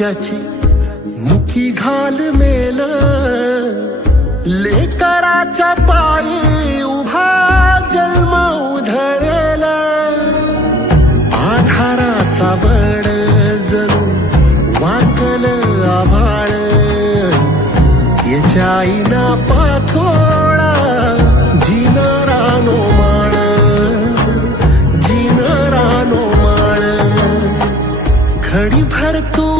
त्याची मुकी घाल मेल. लेकराच्या पायी उभा जन्म उधळेल. आधाराचा बड जणू वाकल आभाळ. याच्या आईना पाचोळा जिनारानो माळ. जिनारानो माळ. घडी भर तू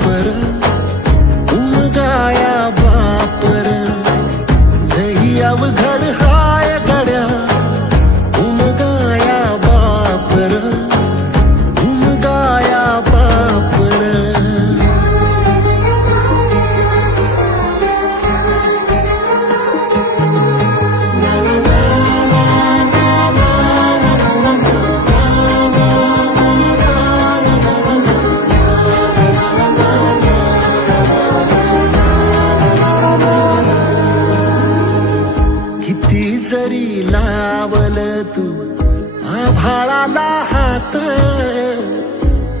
आभाळाला हात.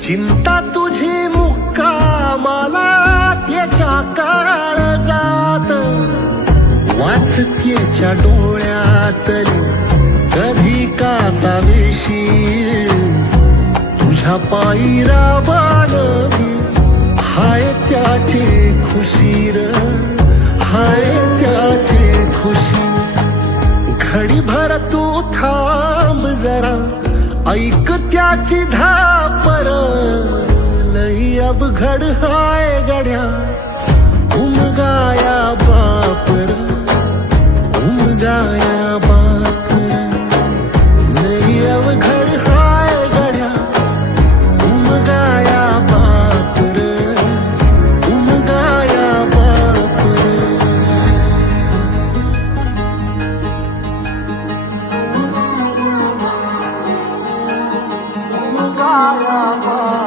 चिंता तुझी मुक्कामाला त्याच्या काळ जात. वाचतेच्या डोळ्यातली कधी कासावेशी तुझ्या पायी राबान हाय त्याचे खुशीर हाय त्याचे खुशी. घडी भर तू थांब जरा. ऐक त्याची धापर. लई अवघड हाय गड्या. মায়া